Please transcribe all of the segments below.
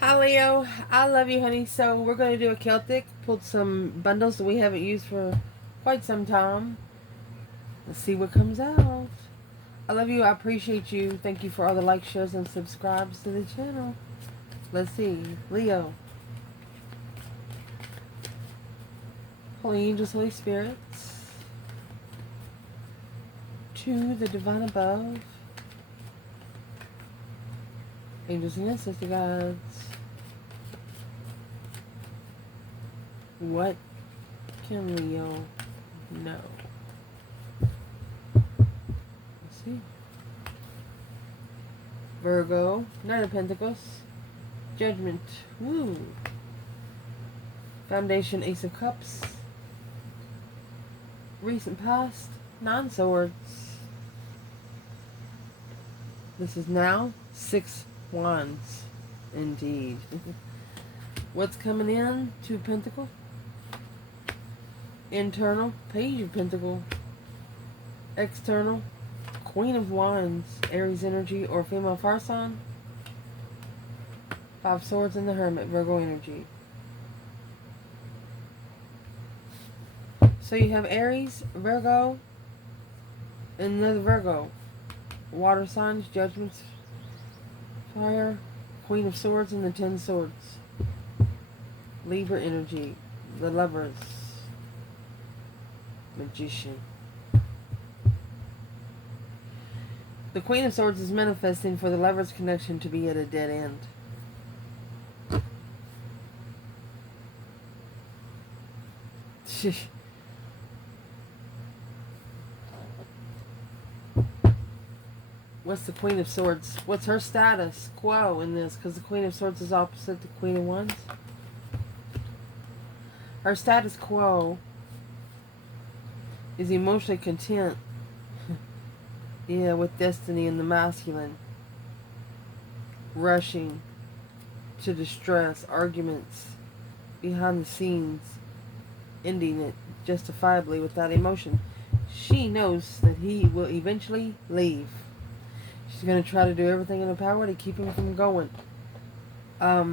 Hi Leo, I love you honey. So we're going to do a Celtic, pulled some bundles that we haven't used for quite some time. Let's see what comes out. I love you, I appreciate you. Thank you for all the likes, shares, and subscribes to the channel. Let's see. Leo. Holy angels, Holy Spirits. To the divine above. Angels and ancestor gods. What can Leo know? Let's see. Virgo, Knight of Pentacles, Judgment, woo. Foundation, Ace of Cups, Recent Past, Nine Swords. This is now Six Wands, indeed. What's coming in? Two of Pentacles. Internal, Page of Pentacles. External, Queen of Wands, Aries energy or female fire sign. Five Swords and the Hermit, Virgo energy. So you have Aries, Virgo, and another Virgo. Water signs, Judgments, Fire, Queen of Swords, and the Ten Swords. Libra energy, the Lovers, Magician. The Queen of Swords is manifesting for the Lovers connection to be at a dead end. What's the Queen of Swords? What's her status quo in this? Because the Queen of Swords is opposite the Queen of Wands. Her status quo is emotionally content. Yeah, with destiny and the masculine. Rushing to distress, arguments behind the scenes, ending it justifiably without emotion. She knows that he will eventually leave. She's going to try to do everything in her power to keep him from going. A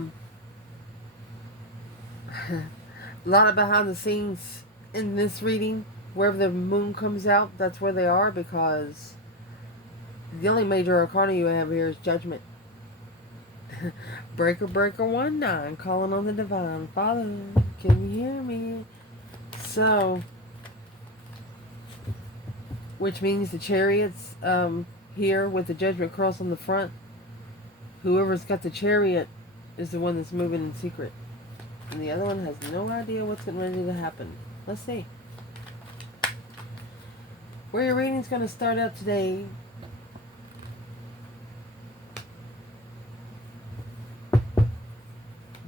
lot of behind the scenes in this reading. Wherever the moon comes out, that's where they are, because the only major arcana you have here is Judgment. Breaker, breaker, 1-9, calling on the divine. Father, can you hear me? So, which means the Chariots here with the Judgment cross on the front. Whoever's got the Chariot is the one that's moving in secret. And the other one has no idea what's getting ready to happen. Let's see. Where your reading's going to start out today.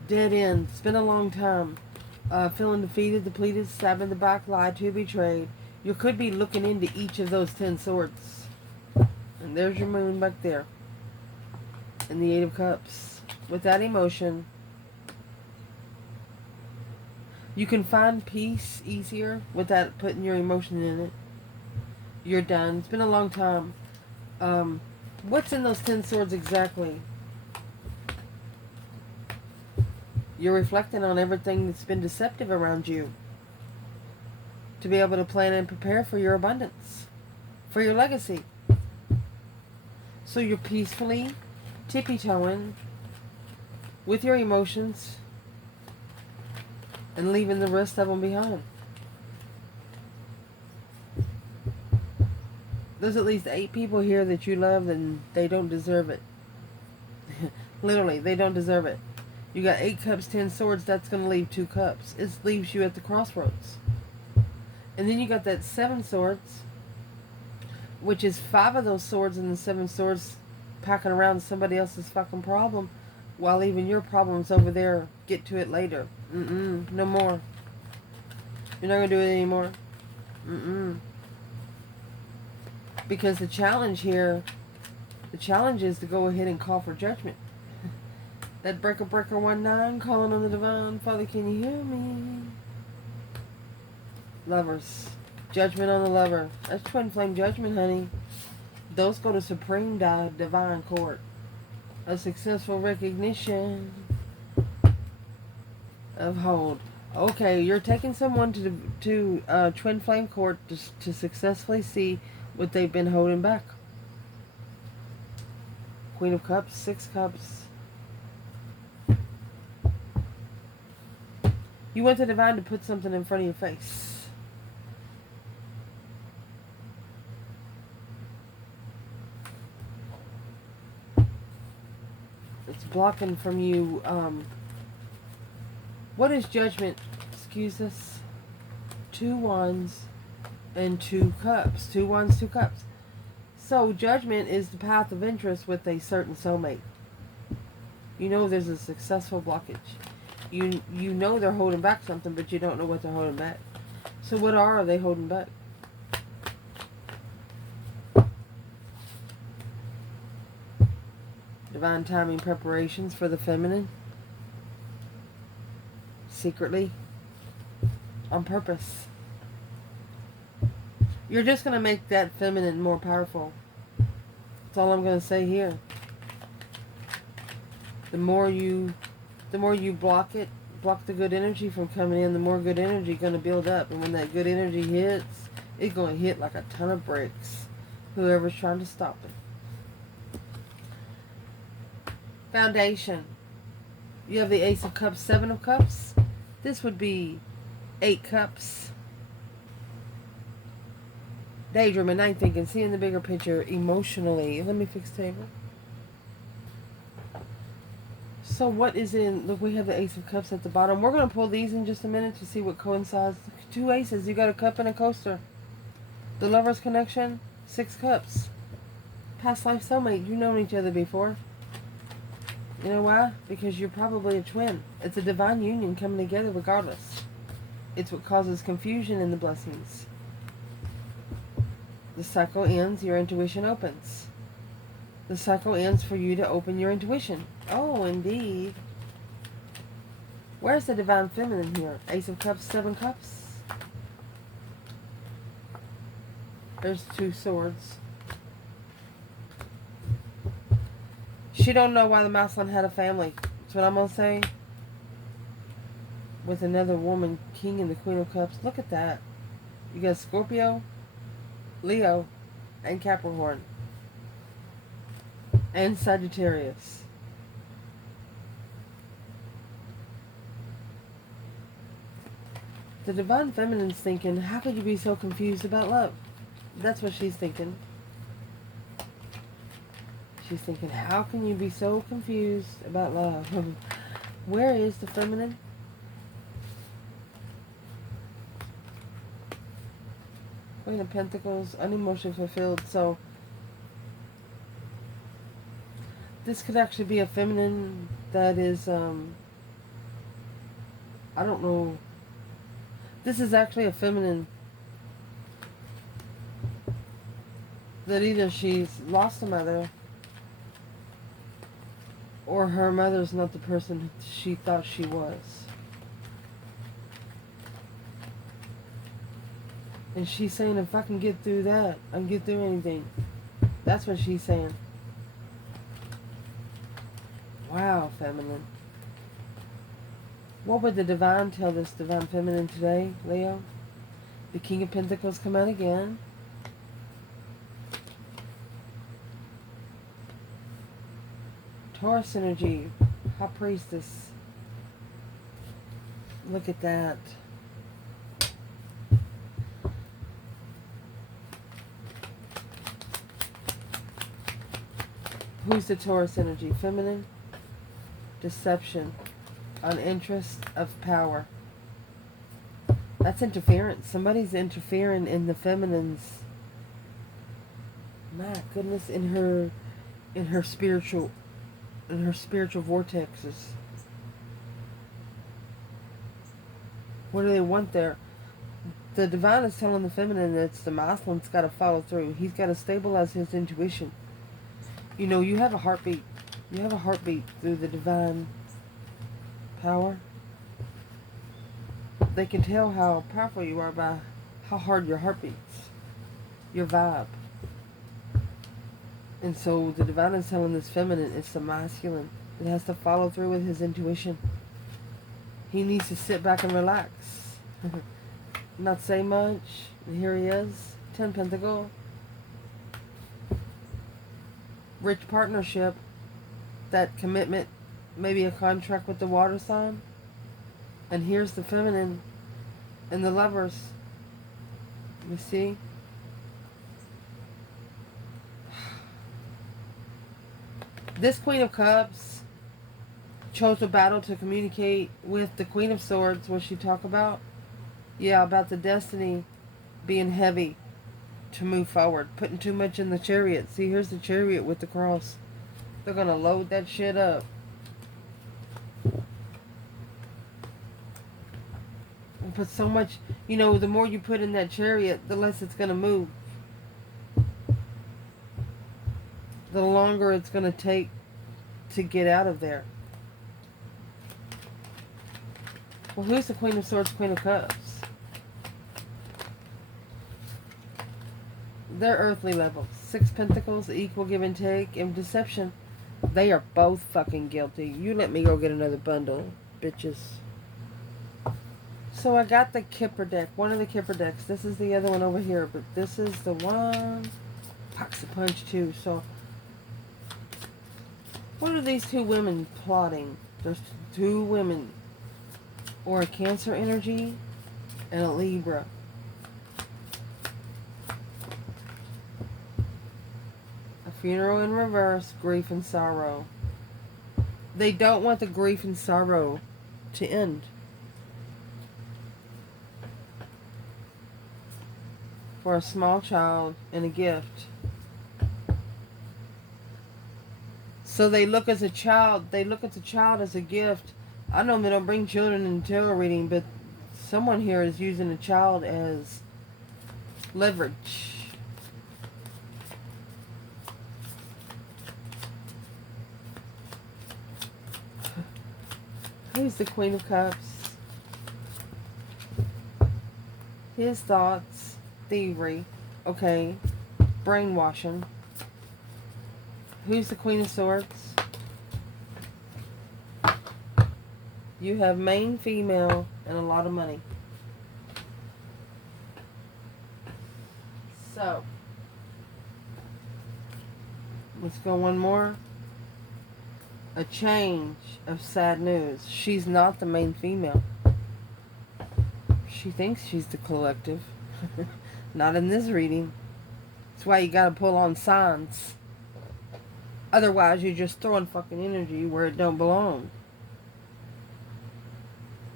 Dead end. It's been a long time. Feeling defeated, depleted, stabbed in the back, lied to, betrayed. You could be looking into each of those 10 swords. And there's your moon back there. And the Eight of Cups. With that emotion, you can find peace easier without putting your emotion in it. You're done. It's been a long time. What's in those 10 swords exactly? You're reflecting on everything that's been deceptive around you. To be able to plan and prepare for your abundance. For your legacy. So you're peacefully tippy-toeing with your emotions and leaving the rest of them behind. There's at least 8 people here that you love and they don't deserve it. Literally, they don't deserve it. You got 8 cups, 10 swords, that's going to leave 2 cups. It leaves you at the crossroads. And then you got that 7 swords, which is 5 of those swords and the 7 swords packing around somebody else's fucking problem while leaving your problems over there. Get to it later. No more. You're not going to do it anymore. Because the challenge here, the challenge is to go ahead and call for judgment. That breaker, breaker, 1-9, calling on the divine. Father, can you hear me? Lovers. Judgment on the lover. That's twin flame judgment, honey. Those go to supreme divine court. A successful recognition. of hold. Okay, you're taking someone to twin flame court to successfully see what they've been holding back. Queen of Cups, Six Cups. You want the divine to put something in front of your face. It's blocking from you. What is judgment? Excuse us. 2 wands and 2 cups. 2 wands, 2 cups. So judgment is the path of interest with a certain soulmate. You know there's a successful blockage. You know they're holding back something, but you don't know what they're holding back. So what are they holding back? Divine timing preparations for the feminine. Secretly. On purpose. You're just going to make that feminine more powerful. That's all I'm going to say here. The more you block it, block the good energy from coming in, the more good energy going to build up. And when that good energy hits, it's going to hit like a ton of bricks. Whoever's trying to stop it. Foundation. You have the Ace of Cups, 7 of Cups. This would be 8 cups. Daydreaming, night thinking, seeing the bigger picture emotionally. Let me fix the table. So what is in... Look, we have the Ace of Cups at the bottom. We're going to pull these in just a minute to see what coincides. 2 aces. You got a cup and a coaster. The Lover's Connection, 6 cups. Past life soulmate. You've known each other before. You know why? Because you're probably a twin. It's a divine union coming together regardless. It's what causes confusion in the blessings. The cycle ends, your intuition opens. The cycle ends for you to open your intuition. Oh, indeed. Where's the divine feminine here? Ace of Cups, 7 cups. There's 2 swords. She don't know why the Mouseland had a family. That's what I'm going to say. With another woman, King and the Queen of Cups. Look at that. You got Scorpio, Leo, and Capricorn. And Sagittarius. The divine feminine's thinking, how could you be so confused about love? That's what she's thinking. She's thinking, how can you be so confused about love? Where is the feminine? Queen of Pentacles, unemotionally fulfilled. So, this could actually be a feminine that is, I don't know. This is actually a feminine that either she's lost a mother, or her mother's not the person she thought she was. And she's saying, if I can get through that, I can get through anything. That's what she's saying. Wow, feminine. What would the divine tell this divine feminine today, Leo? The King of Pentacles come out again. Taurus energy, High Priestess. Look at that. Who's the Taurus energy? Feminine. Deception. Uninterest of power. That's interference. Somebody's interfering in the feminine's, my goodness, in her spiritual vortexes. What do they want there? The divine is telling the feminine that it's the masculine's got to follow through. He's got to stabilize his intuition. You know, you have a heartbeat. You have a heartbeat through the divine power. They can tell how powerful you are by how hard your heart beats. Your vibe. And so the divine is telling this feminine it's the masculine. It has to follow through with his intuition. He needs to sit back and relax. Not say much. And here he is. 10 Pentacle. Rich partnership. That commitment. Maybe a contract with the water sign. And here's the feminine and the lovers. You see? This Queen of Cups chose a battle to communicate with the Queen of Swords. What she talk about? Yeah, about the destiny being heavy to move forward. Putting too much in the chariot. See, here's the chariot with the cross. They're going to load that shit up. And put so much, you know, the more you put in that chariot, the less it's going to move. The longer it's going to take to get out of there. Well, who's the Queen of Swords, Queen of Cups? They're earthly levels. 6 Pentacles, equal give and take, and deception. They are both fucking guilty. You let me go get another bundle, bitches. So I got the Kipper deck. One of the Kipper decks. This is the other one over here, but this is the one. Packs a punch too. So what are these two women plotting? There's two women. Or a Cancer energy and a Libra. A funeral in reverse, grief and sorrow. They don't want the grief and sorrow to end. For a small child and a gift. So they look as a child, they look at the child as a gift. I know they don't bring children in tarot reading, but someone here is using a child as leverage. Who's the Queen of Cups? His thoughts, thievery, okay, brainwashing. Who's the Queen of Swords? You have main female and a lot of money. So, let's go one more. A change of sad news. She's not the main female. She thinks she's the collective. Not in this reading. That's why you gotta pull on signs. Otherwise, you're just throwing fucking energy where it don't belong.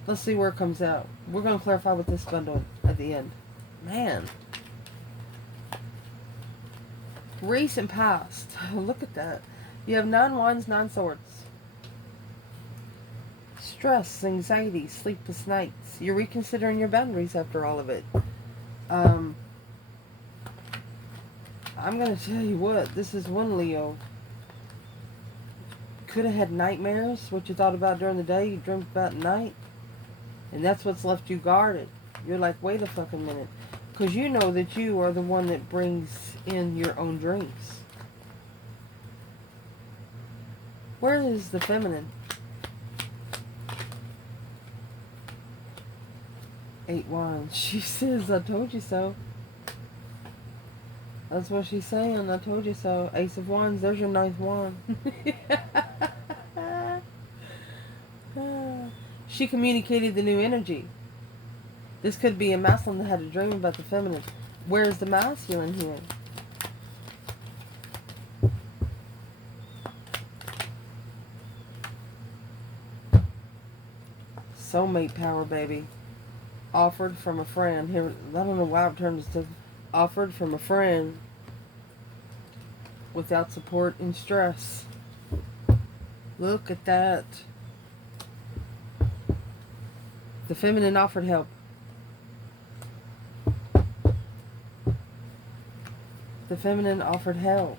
Let's see where it comes out. We're going to clarify with this bundle at the end. Man. Recent past. Look at that. You have 9 wands, 9 swords. Stress, anxiety, sleepless nights. You're reconsidering your boundaries after all of it. I'm going to tell you what. This is one Leo. Could have had nightmares. What you thought about during the day, you dreamt about at night. And that's what's left you guarded. You're like, wait a fucking minute. Because you know that you are the one that brings in your own dreams. Where is the feminine? 8 wands. She says, I told you so. That's what she's saying. I told you so. Ace of wands. There's your 9th wand. She communicated the new energy. This could be a masculine that had a dream about the feminine. Where's the masculine here? Soulmate power, baby. Offered from a friend. Here, I don't know why I've turned this to offered from a friend without support and stress. Look at that. The feminine offered help. The feminine offered help.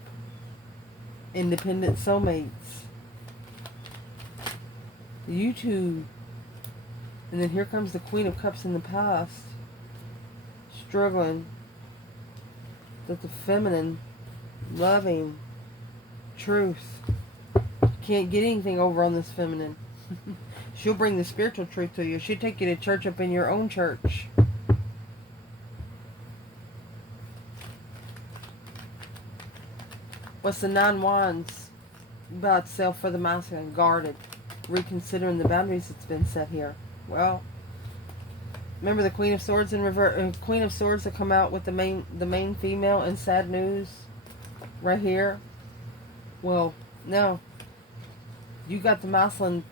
Independent soulmates. You two. And then here comes the Queen of Cups in the past. Struggling. That the feminine, loving, truth. Can't get anything over on this feminine. She'll bring the spiritual truth to you. She'll take you to church up in your own church. What's the 9 Wands? About self for the masculine, guarded, reconsidering the boundaries that's been set here. Well, remember the Queen of Swords in reverse, Queen of Swords that come out with the main female in sad news, right here. Well, no, you got the masculine.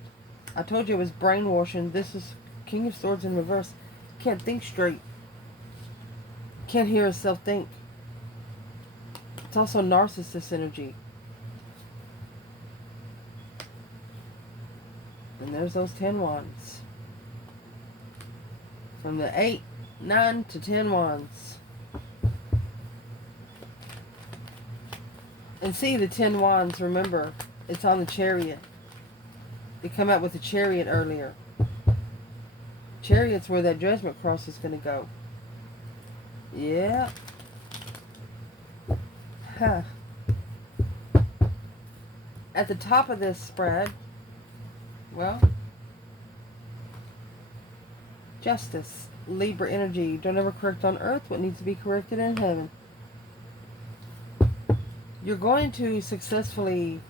I told you it was brainwashing. This is King of Swords in reverse. Can't think straight. Can't hear herself think. It's also narcissist energy. And there's those 10 Wands. From the 8, 9 to 10 Wands. And see the 10 Wands, remember, it's on the Chariot. They come out with the Chariot earlier. Chariot's where that Judgment Cross is going to go. Yeah. Huh. At the top of this spread, well, justice, Libra energy. Don't ever correct on earth what needs to be corrected in heaven. You're going to successfully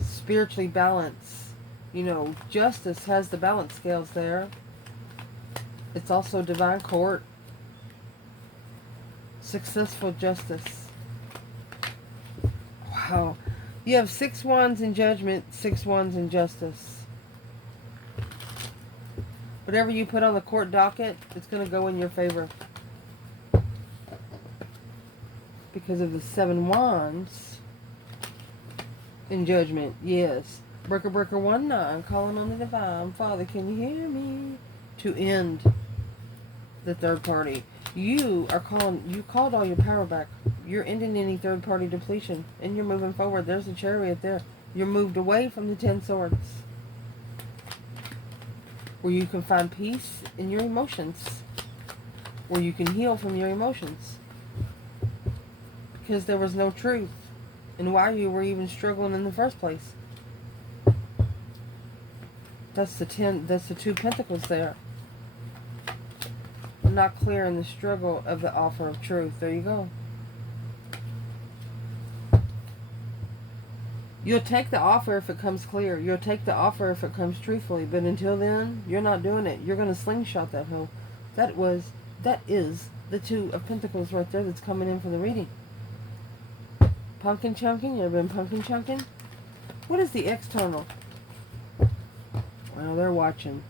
spiritually balance. You know, justice has the balance scales there. It's also divine court. Successful justice. Wow. You have 6 Wands in judgment, 6 Wands in justice. Whatever you put on the court docket, it's going to go in your favor. Because of the 7 Wands in judgment. Yes. Breaker 19, calling on the divine. Father, can you hear me? To end the third party. You called all your power back. You're ending any third party depletion. And you're moving forward. There's a Chariot there. You're moved away from the 10 Swords. Where you can find peace in your emotions. Where you can heal from your emotions. Because there was no truth in why you were even struggling in the first place. That's the 2 Pentacles there. Not clear in the struggle of the offer of truth. There you go. You'll take the offer if it comes clear. You'll take the offer if it comes truthfully. But until then, you're not doing it. You're going to slingshot that hoe. That is the 2 of Pentacles right there that's coming in for the reading. Pumpkin chunking? You ever been pumpkin chunking? What is the external? Well, they're watching.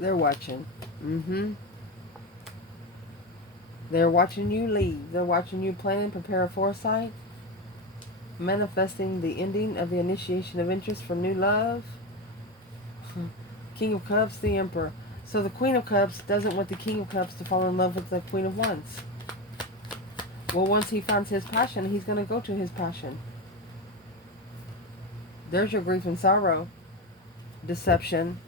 They're watching. They're watching you leave. They're watching you plan, prepare a foresight. Manifesting the ending of the initiation of interest for new love. King of Cups, the Emperor. So the Queen of Cups doesn't want the King of Cups to fall in love with the Queen of Wands. Well, once he finds his passion, he's going to go to his passion. There's your grief and sorrow. Deception.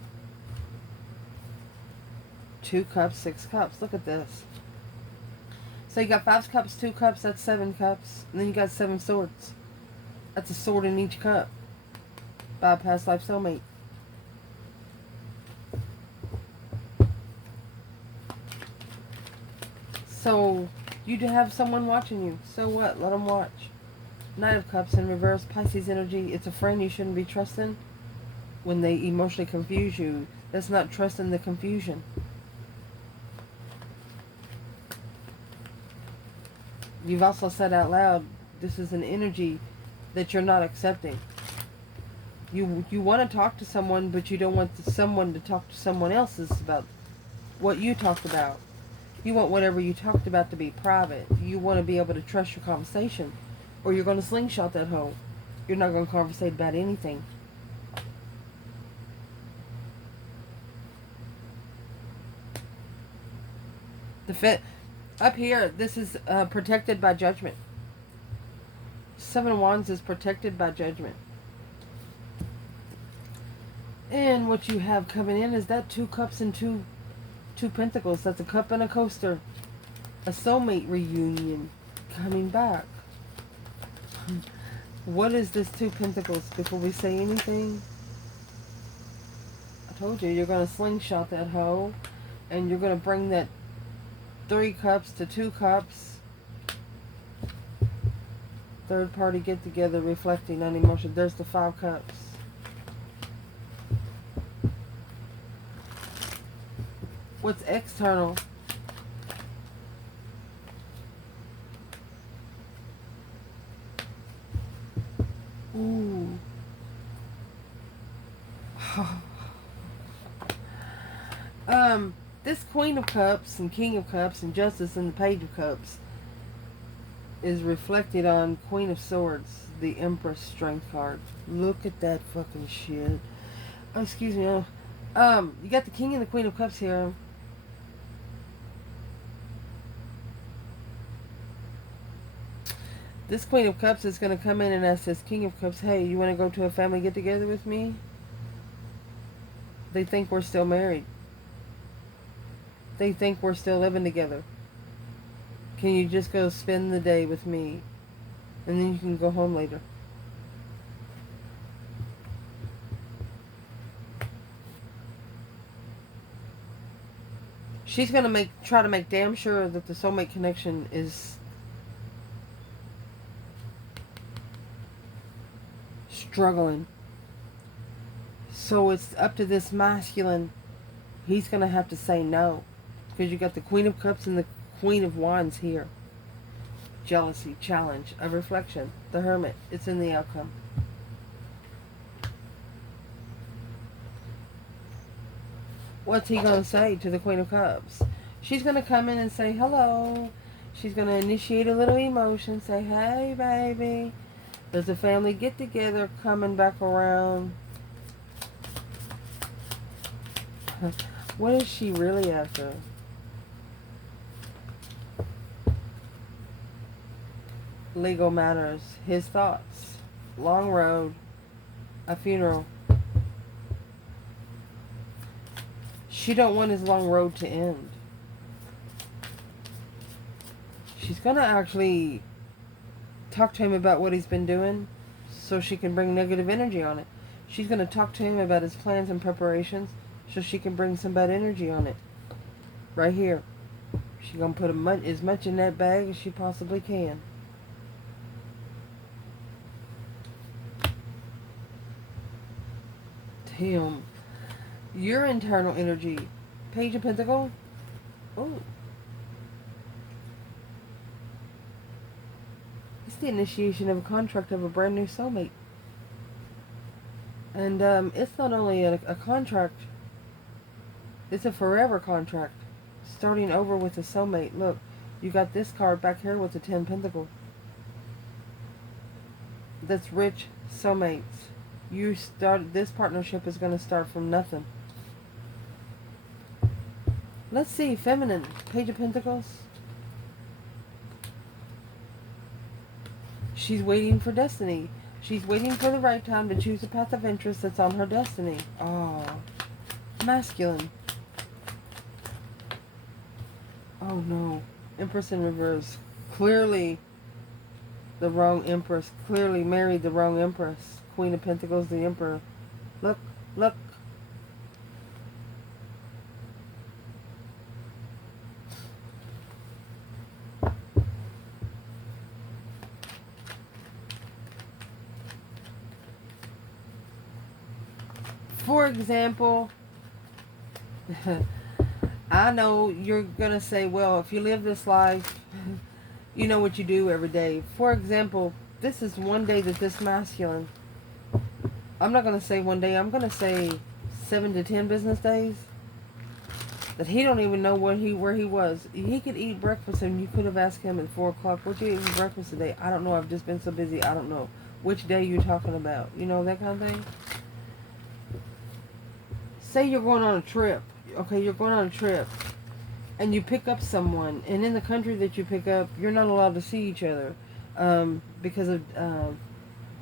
2 cups, 6 cups. Look at this. So you got 5 cups, 2 cups, that's 7 cups. And then you got 7 swords. That's a sword in each cup. By a past life soulmate. So, you do have someone watching you. So what? Let them watch. Knight of Cups in reverse. Pisces energy. It's a friend you shouldn't be trusting. When they emotionally confuse you. That's not trusting the confusion. You've also said out loud, this is an energy that you're not accepting. You want to talk to someone, but you don't want someone to talk to someone else's about what you talked about. You want whatever you talked about to be private. You want to be able to trust your conversation, or you're going to slingshot that hoe. You're not going to conversate about anything. Up here, this is protected by judgment. 7 of Wands is protected by judgment. And what you have coming in is that 2 cups and 2 pentacles. That's a cup and a coaster. A soulmate reunion coming back. What is this 2 pentacles before we say anything? Told you, you're going to slingshot that hoe. And you're going to bring that 3 cups to 2 cups. Third party get together, reflecting on emotion. There's the 5 cups. What's external? Ooh. This Queen of Cups and King of Cups and Justice and the Page of Cups is reflected on Queen of Swords, the Empress Strength card. Look at that fucking shit. Oh, excuse me. You got the King and the Queen of Cups here. This Queen of Cups is going to come in and ask this King of Cups, hey, you want to go to a family get-together with me? They think we're still married. They think we're still living together. Can you just go spend the day with me? And then you can go home later. She's going to try to make damn sure that the soulmate connection is struggling. So it's up to this masculine. He's going to have to say no. Because you got the Queen of Cups and the Queen of Wands here. Jealousy, challenge, a reflection. The Hermit, it's in the outcome. What's he going to say to the Queen of Cups? She's going to come in and say hello. She's going to initiate a little emotion. Say, hey, baby. There's a family get-together coming back around. What is she really after? Legal matters. His thoughts. Long road. A funeral. She don't want his long road to end. She's going to actually talk to him about what he's been doing so she can bring negative energy on it. She's going to talk to him about his plans and preparations so she can bring some bad energy on it. Right here. She's going to put as much in that bag as she possibly can. Damn. Your internal energy. Page of Pentacles. Oh. It's the initiation of a contract of a brand new soulmate. And it's not only a contract. It's a forever contract. Starting over with a soulmate. Look, you got this card back here with the 10 Pentacles. That's rich soulmates. This partnership is going to start from nothing. Let's see, feminine, Page of Pentacles. She's waiting for destiny. She's waiting for the right time to choose a path of interest that's on her destiny. Oh, masculine. Oh no, Empress in reverse. Clearly the wrong Empress. Clearly married the wrong Empress. Queen of Pentacles, the Emperor. Look, look. For example, I know you're going to say, well, if you live this life, you know what you do every day. For example, this is one day that this masculine, I'm not going to say one day, I'm going to say 7 to 10 business days, that he don't even know where he was. He could eat breakfast and you could have asked him at 4 o'clock, what you eat for breakfast today? I don't know, I've just been so busy, I don't know. Which day you talking about? You know, that kind of thing. Say you're going on a trip. Okay, you're going on a trip. And you pick up someone. And in the country that you pick up, you're not allowed to see each other. Because of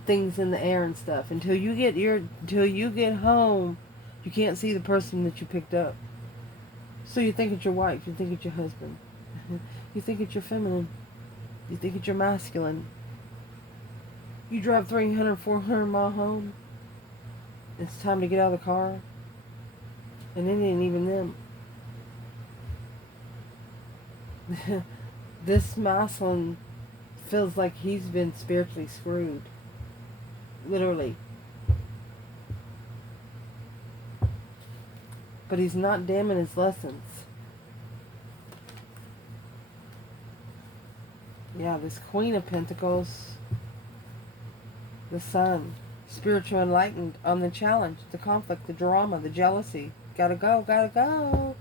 things in the air and stuff. Until you get home, you can't see the person that you picked up. So you think it's your wife. You think it's your husband. You think it's your feminine. You think it's your masculine. You drive 300, 400 mile home. It's time to get out of the car. And it ain't even them. This masculine feels like he's been spiritually screwed. Literally. But he's not damning his lessons. Yeah, this Queen of Pentacles, the Sun, spiritual enlightened on the challenge, the conflict, the drama, the jealousy. Gotta go, gotta go.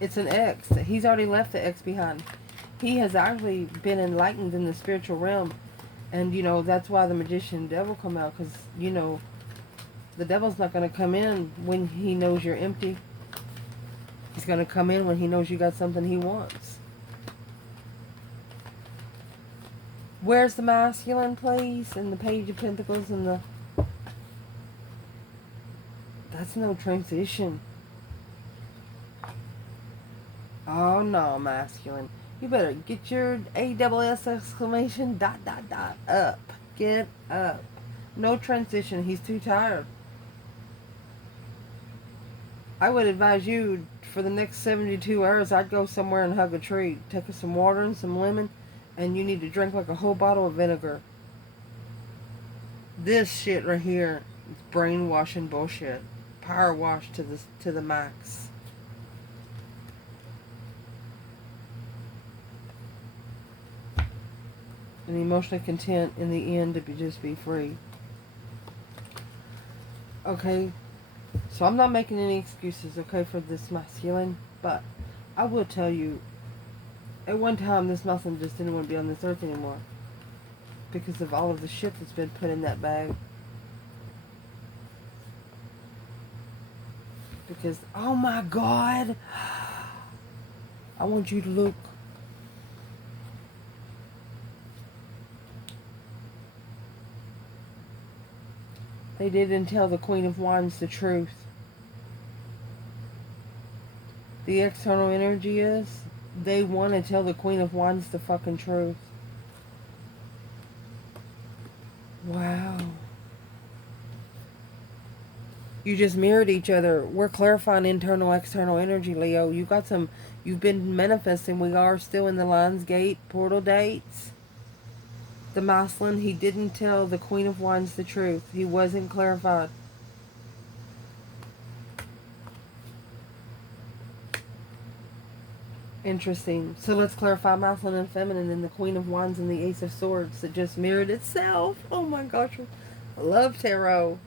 It's an ex. He's already left the ex behind. He has actually been enlightened in the spiritual realm. And, you know, that's why the magician devil come out. Because, you know, the devil's not going to come in when he knows you're empty. He's going to come in when he knows you got something he wants. Where's the masculine, please? And the Page of Pentacles and the... That's no transition. Oh, no, masculine. You better get your AWS exclamation ... up. Get up. No transition. He's too tired. I would advise you for the next 72 hours, I'd go somewhere and hug a tree. Take some water and some lemon, and you need to drink like a whole bottle of vinegar. This shit right here is brainwashing bullshit. Power wash to the max. And emotionally content in the end to just be free. Okay, so I'm not making any excuses, okay, for this masculine, but I will tell you, at one time this masculine just didn't want to be on this earth anymore because of all of the shit that's been put in that bag. Because, oh my God, I want you to look. They didn't tell the Queen of Wands the truth. The external energy is, they want to tell the Queen of Wands the fucking truth. Wow. You just mirrored each other. We're clarifying internal, external energy, Leo. You got some, you've been manifesting. We are still in the Lionsgate portal dates. The masculine, he didn't tell the Queen of Wands the truth. He wasn't clarified. Interesting. So let's clarify masculine and feminine and the Queen of Wands and the Ace of Swords that just mirrored itself. Oh my gosh. I love tarot.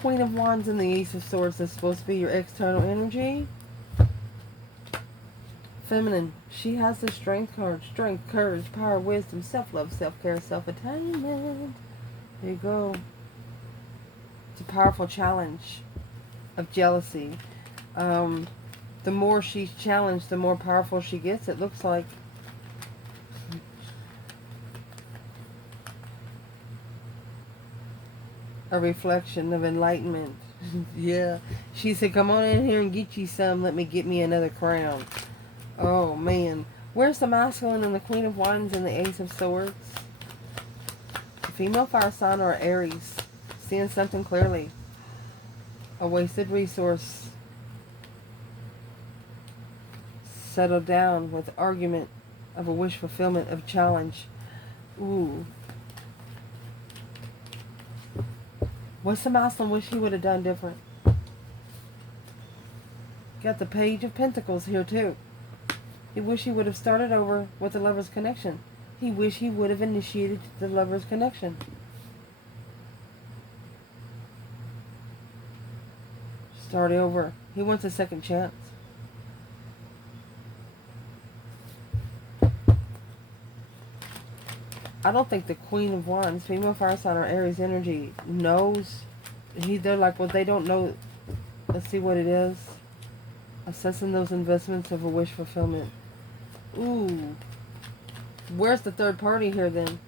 Queen of Wands and the Ace of Swords is supposed to be your external energy. Feminine, she has the strength card. Strength, courage, power, wisdom, self-love, self-care, self-attainment. There you go. It's a powerful challenge of jealousy. The more she's challenged, the more powerful she gets, it looks like. A reflection of enlightenment. Yeah. She said, come on in here and get you some. Let me get me another crown. Oh, man. Where's the masculine and the Queen of Wands and the Ace of Swords? A female fire sign or Aries. Seeing something clearly. A wasted resource. Settled down with argument of a wish fulfillment of challenge. Ooh. What's the masculine wish he would have done different? Got the Page of Pentacles here too. He wished he would have started over with the lover's connection. He wished he would have initiated the lover's connection. Start over. He wants a second chance. I don't think the Queen of Wands, female fire sign or Aries energy, knows. They're like, well, they don't know. Let's see what it is. Assessing those investments of a wish fulfillment. Ooh. Where's the third party here then?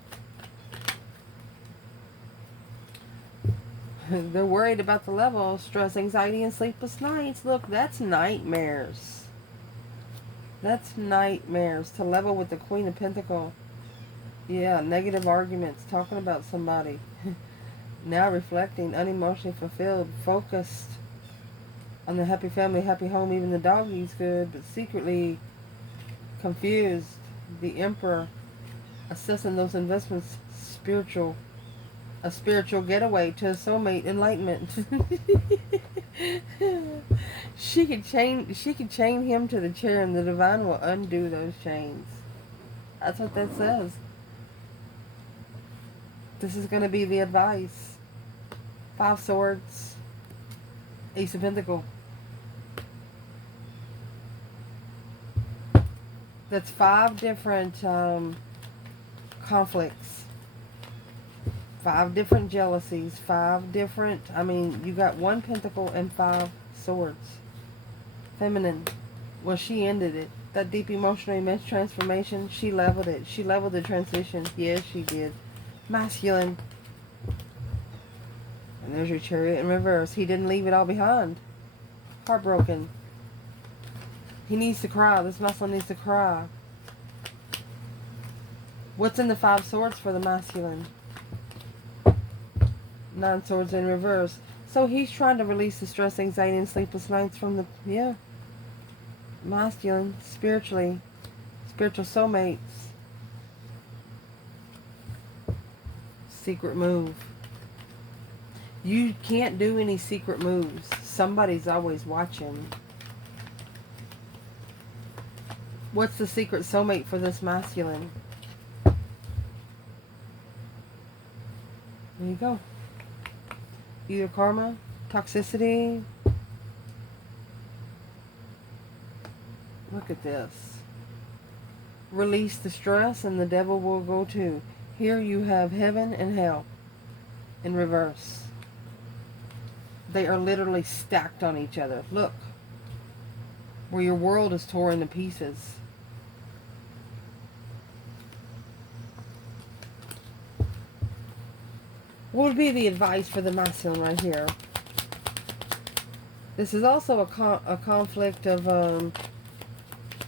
They're worried about the level. Stress, anxiety, and sleepless nights. Look, that's nightmares. That's nightmares. To level with the Queen of Pentacles. Yeah, negative arguments, talking about somebody. Now reflecting, unemotionally fulfilled, focused on the happy family, happy home. Even the dog eats good, but secretly confused. The emperor, assessing those investments, a spiritual getaway to a soulmate enlightenment. She could chain him to the chair, and the divine will undo those chains. That's what that says. This is going to be the advice. 5 swords, Ace of Pentacles. That's 5 different conflicts. 5 different jealousies. 5 different, you got 1 pentacle and 5 swords. Feminine. Well, she ended it. That deep emotional immense transformation, she leveled it. She leveled the transition. Yes, she did. Masculine. And there's your Chariot in reverse. He didn't leave it all behind. Heartbroken. He needs to cry. This masculine needs to cry. What's in the 5 swords for the masculine? 9 swords in reverse. So he's trying to release the stress, anxiety, and sleepless nights from the, masculine, spiritually, spiritual soulmates. Secret move. You can't do any secret moves. Somebody's always watching. What's the secret soulmate for this masculine? There you go. Either karma, toxicity. Look at this. Release the stress and the devil will go too. Here you have heaven and hell in reverse. They are literally stacked on each other. Look. Where your world is torn to pieces. What would be the advice for the masculine right here? This is also a conflict of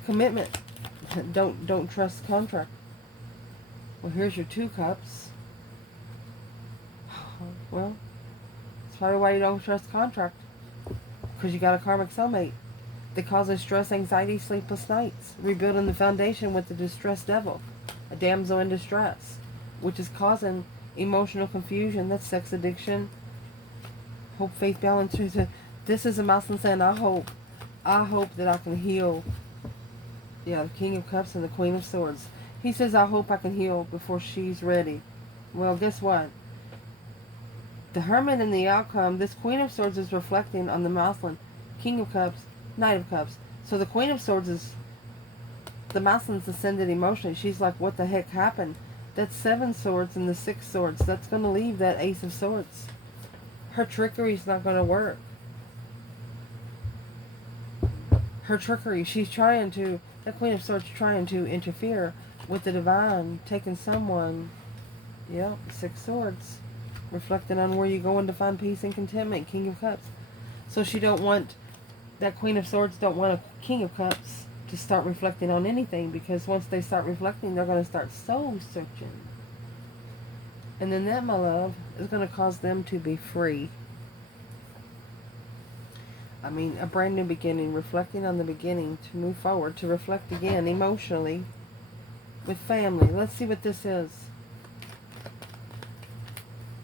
commitment. Don't trust the contract. Well, here's your 2 cups. Well, that's probably why you don't trust the contract. Because you got a karmic soulmate that causes stress, anxiety, sleepless nights. Rebuilding the foundation with the distressed devil. A damsel in distress. Which is causing emotional confusion. That's sex addiction. Hope, faith, balance. This is a masculine saying, I hope that I can heal. Yeah, the King of Cups and the Queen of Swords. He says, I hope I can heal before she's ready. Well, guess what? The Hermit in the outcome, this Queen of Swords is reflecting on the masculine. King of Cups, Knight of Cups. So the Queen of Swords is, the masculine's ascended emotionally. She's like, what the heck happened? That's 7 swords and the 6 swords. That's going to leave that Ace of Swords. Her trickery's not going to work. Her trickery, she's trying to, that Queen of Swords trying to interfere with the divine, taking someone. Yep, 6 swords. Reflecting on where you're going to find peace and contentment. King of Cups. So she don't want, that Queen of Swords don't want a King of Cups to start reflecting on anything, because once they start reflecting, they're going to start soul searching. And then that, my love, is going to cause them to be free. A brand new beginning, reflecting on the beginning to move forward, to reflect again emotionally with family. Let's see what this is.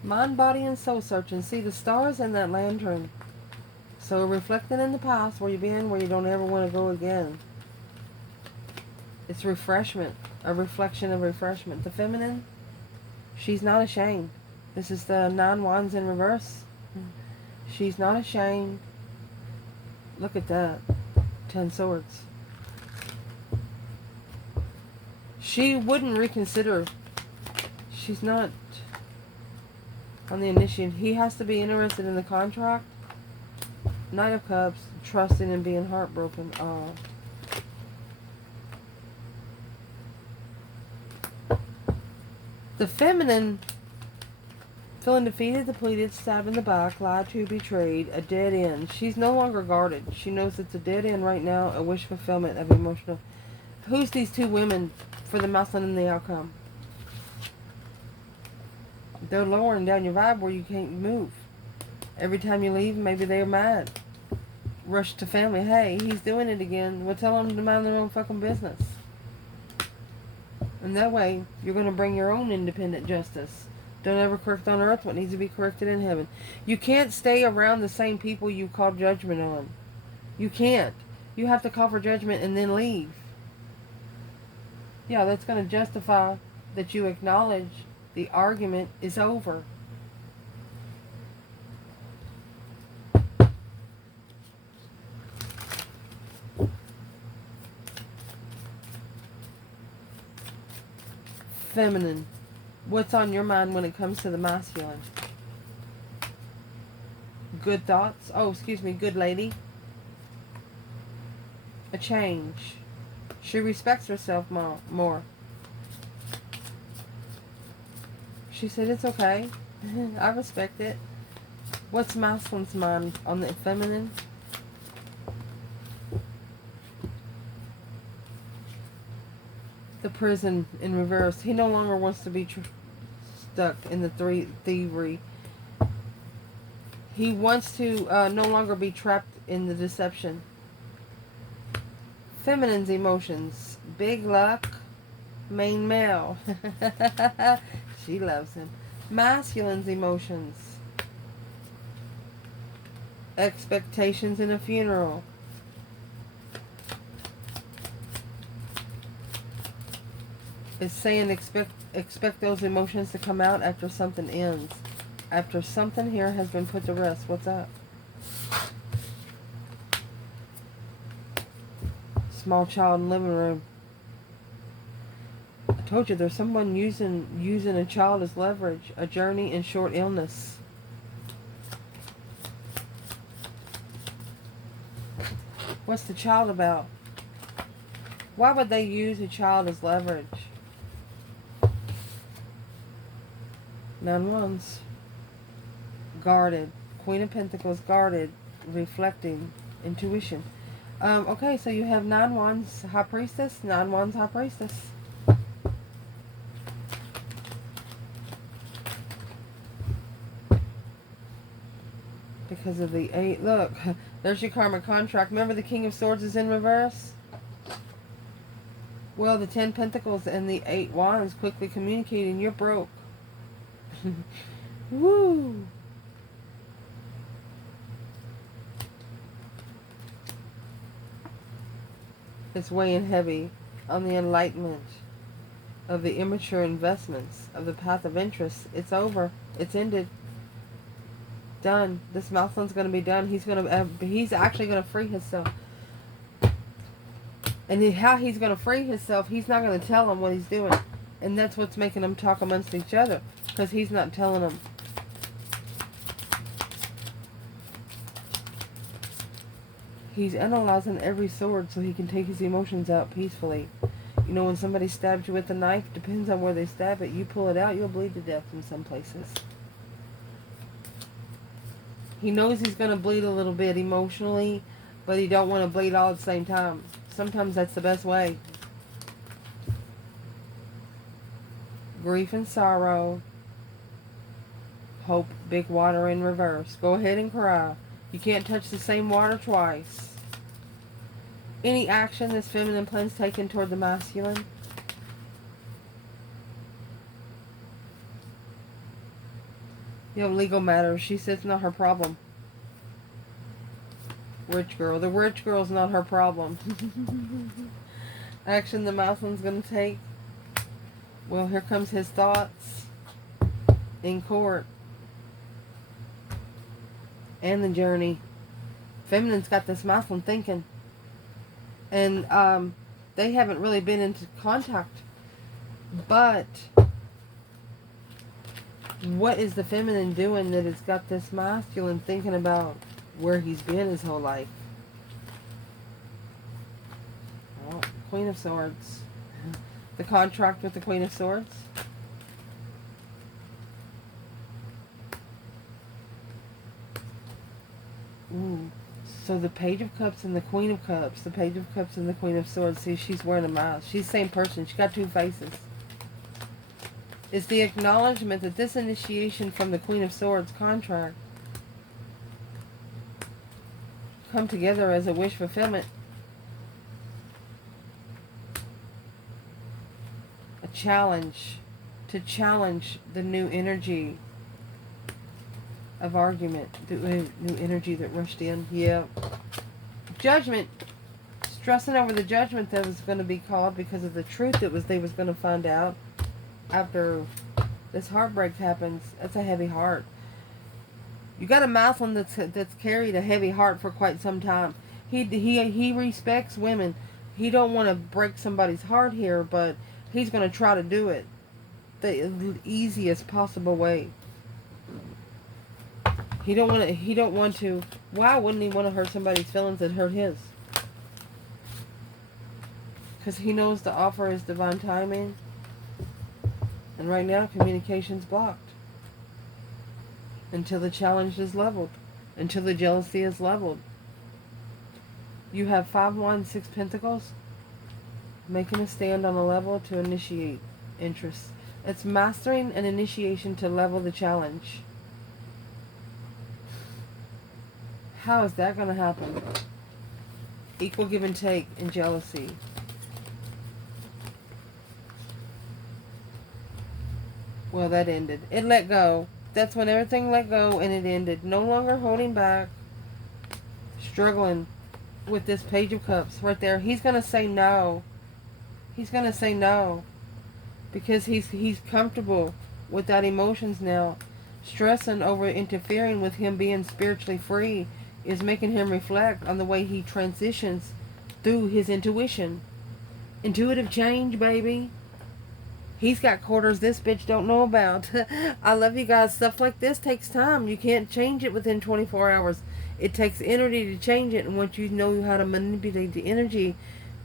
Mind, body, and soul searching. See the stars in that lantern. So reflecting in the past, where you've been, where you don't ever want to go again. It's refreshment, a reflection of refreshment. The feminine, she's not ashamed. This is the 9 wands in reverse. She's not ashamed. Look at that. 10 swords. She wouldn't reconsider. She's not on the initiation. He has to be interested in the contract. Knight of Cups, trusting and being heartbroken. The feminine, feeling defeated, depleted, stabbed in the back, lied to, betrayed, a dead end. She's no longer guarded. She knows it's a dead end right now, a wish fulfillment of emotional. Who's these 2 women for the masculine in the outcome? They're lowering down your vibe where you can't move. Every time you leave, maybe they're mad. Rush to family. Hey, he's doing it again. Well, tell them to mind their own fucking business. And that way, you're going to bring your own independent justice. Don't ever correct on earth what needs to be corrected in heaven. You can't stay around the same people you call judgment on. You can't. You have to call for judgment and then leave. Yeah, that's going to justify that you acknowledge the argument is over. Feminine. What's on your mind when it comes to the masculine? Good thoughts? Oh, excuse me, good lady. A change. She respects herself more. She said, it's okay. I respect it. What's masculine's mind on the feminine? The prison in reverse. He no longer wants to be stuck in the thievery. He wants to no longer be trapped in the deception. Feminine's emotions. Big luck. Main male. She loves him. Masculine's emotions. Expectations in a funeral. It's saying expect those emotions to come out after something ends. After something here has been put to rest. What's up? Small child in living room. I told you there's someone using a child as leverage. A journey in short illness. What's the child about? Why would they use a child as leverage? 9 wands. Guarded. Queen of Pentacles, guarded, reflecting, intuition. Okay, so you have 9 wands, High Priestess, 9 wands, High Priestess. Because of the 8. Look, there's your karmic contract. Remember the King of Swords is in reverse? Well, the 10 Pentacles and the 8 wands quickly communicating. You're broke. Woo! It's weighing heavy on the enlightenment of the immature investments of the path of interest. It's over. It's ended. Done. This masculine's going to be done. He's actually going to free himself. And how he's going to free himself, he's not going to tell him what he's doing. And that's what's making them talk amongst each other. Because he's not telling them. He's analyzing every sword so he can take his emotions out peacefully. You know, when somebody stabs you with a knife, depends on where they stab it. You pull it out, you'll bleed to death in some places. He knows he's going to bleed a little bit emotionally, but he don't want to bleed all at the same time. Sometimes that's the best way. Grief and sorrow. Hope, big water in reverse. Go ahead and cry. You can't touch the same water twice. Any action this feminine plans taken toward the masculine? You have legal matters. She says it's not her problem. Rich girl. The rich girl's not her problem. Action the masculine's going to take. Well, here comes his thoughts in court. And the journey. Feminine's got this masculine thinking. And they haven't really been into contact. But what is the feminine doing that has got this masculine thinking about where he's been his whole life? Oh, Queen of Swords. The contract with the Queen of Swords. Ooh. So the Page of Cups and the Queen of Cups. The Page of Cups and the Queen of Swords. See, she's wearing a mask. She's the same person. She got 2 faces. It's the acknowledgement that this initiation from the Queen of Swords contract come together as a wish fulfillment. A challenge. To challenge the new energy of argument. The new energy that rushed in. Yeah. Judgment. Stressing over the judgment that was going to be called because of the truth that they was going to find out after this heartbreak happens. That's a heavy heart. You got a Mousland that's carried a heavy heart for quite some time. He respects women. He don't want to break somebody's heart here, but he's going to try to do it the easiest possible way. He don't want to. Why wouldn't he want to hurt somebody's feelings that hurt his? Because he knows the offer is divine timing. And right now, communication's blocked. Until the challenge is leveled. Until the jealousy is leveled. You have 5 Wands, 6 Pentacles. Making a stand on a level to initiate interest. It's mastering an initiation to level the challenge. How is that going to happen? Equal give and take in jealousy. Well, that ended. It let go. That's when everything let go and it ended. No longer holding back. Struggling with this Page of Cups right there. He's going to say no. He's going to say no. Because he's comfortable with that emotions now. Stressing over interfering with him being spiritually free is making him reflect on the way he transitions through his intuition. Intuitive change, baby. He's got quarters this bitch don't know about. I love you guys. Stuff like this takes time. You can't change it within 24 hours. It takes energy to change it. And once you know how to manipulate the energy,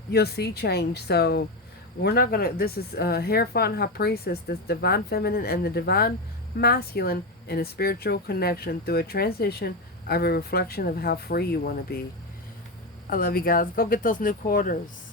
you'll see change. So we're not going to... This is Hierophant High Priestess. This divine feminine and the divine masculine in a spiritual connection through a transition of a reflection of how free you want to be. I love you guys. Go get those new quarters.